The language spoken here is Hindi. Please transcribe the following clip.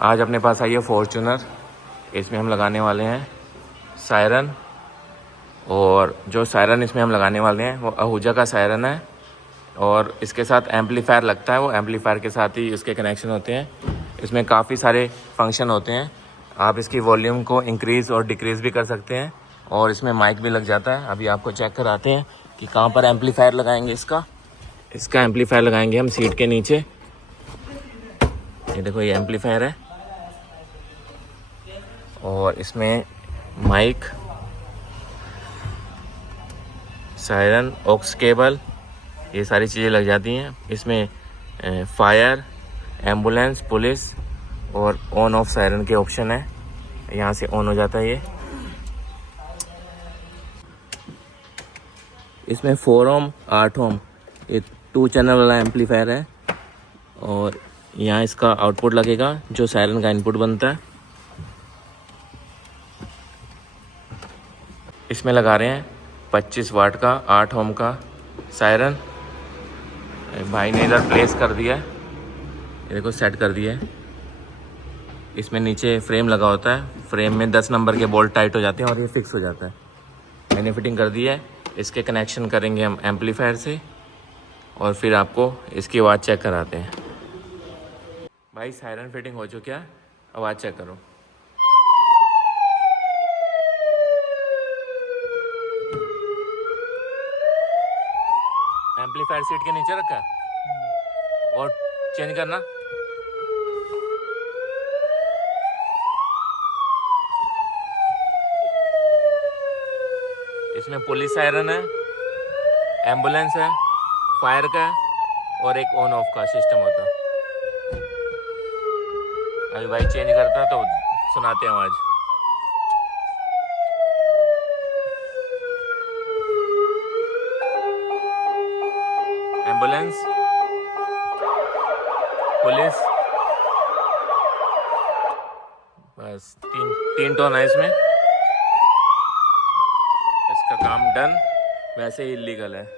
आज अपने पास आई है फॉर्च्यूनर। इसमें हम लगाने वाले हैं सायरन, और जो सायरन इसमें हम लगाने वाले हैं वो आहूजा का सायरन है, और इसके साथ एम्पलीफायर लगता है। वो एम्पलीफायर के साथ ही इसके कनेक्शन होते हैं। इसमें काफ़ी सारे फंक्शन होते हैं। आप इसकी वॉल्यूम को इंक्रीज़ और डिक्रीज़ भी कर सकते हैं, और इसमें माइक भी लग जाता है। अभी आपको चेक कराते हैं कि कहाँ पर एम्पलीफायर लगाएंगे। इसका एम्पलीफायर लगाएंगे हम सीट के नीचे। ये देखो, ये एम्पलीफायर है, और इसमें माइक, सायरन, ऑक्स केबल, ये सारी चीज़ें लग जाती हैं। इसमें फायर, एम्बुलेंस, पुलिस और ऑन ऑफ सायरन के ऑप्शन है। यहाँ से ऑन हो जाता है ये। इसमें 4 ओम 8 ओम ये 2 चैनल वाला एम्पलीफायर है, और यहाँ इसका आउटपुट लगेगा जो सायरन का इनपुट बनता है। इसमें लगा रहे हैं 25 वाट का 8 ओम का सायरन। भाई ने इधर प्लेस कर दिया है, ये देखो सेट कर दिया है। इसमें नीचे फ्रेम लगा होता है, फ्रेम में 10 नंबर के बोल्ट टाइट हो जाते हैं और ये फिक्स हो जाता है। मैंने फिटिंग कर दी है। इसके कनेक्शन करेंगे हम एम्पलीफायर से, और फिर आपको इसकी आवाज़ चेक कराते हैं। भाई सायरन फिटिंग हो चुका है, आवाज़ चेक करो। एम्पलीफायर सीट के नीचे रखा है, और चेंज करना। इसमें पुलिस सायरन है, एम्बुलेंस है, फायर का है, और एक ऑन ऑफ का सिस्टम होता है। अभी भाई चेंज करता तो सुनाते हैं आवाज़। एम्बुलेंस, पुलिस, बस तीन टोन है इसमें। इसका काम डन। वैसे ही इलीगल है।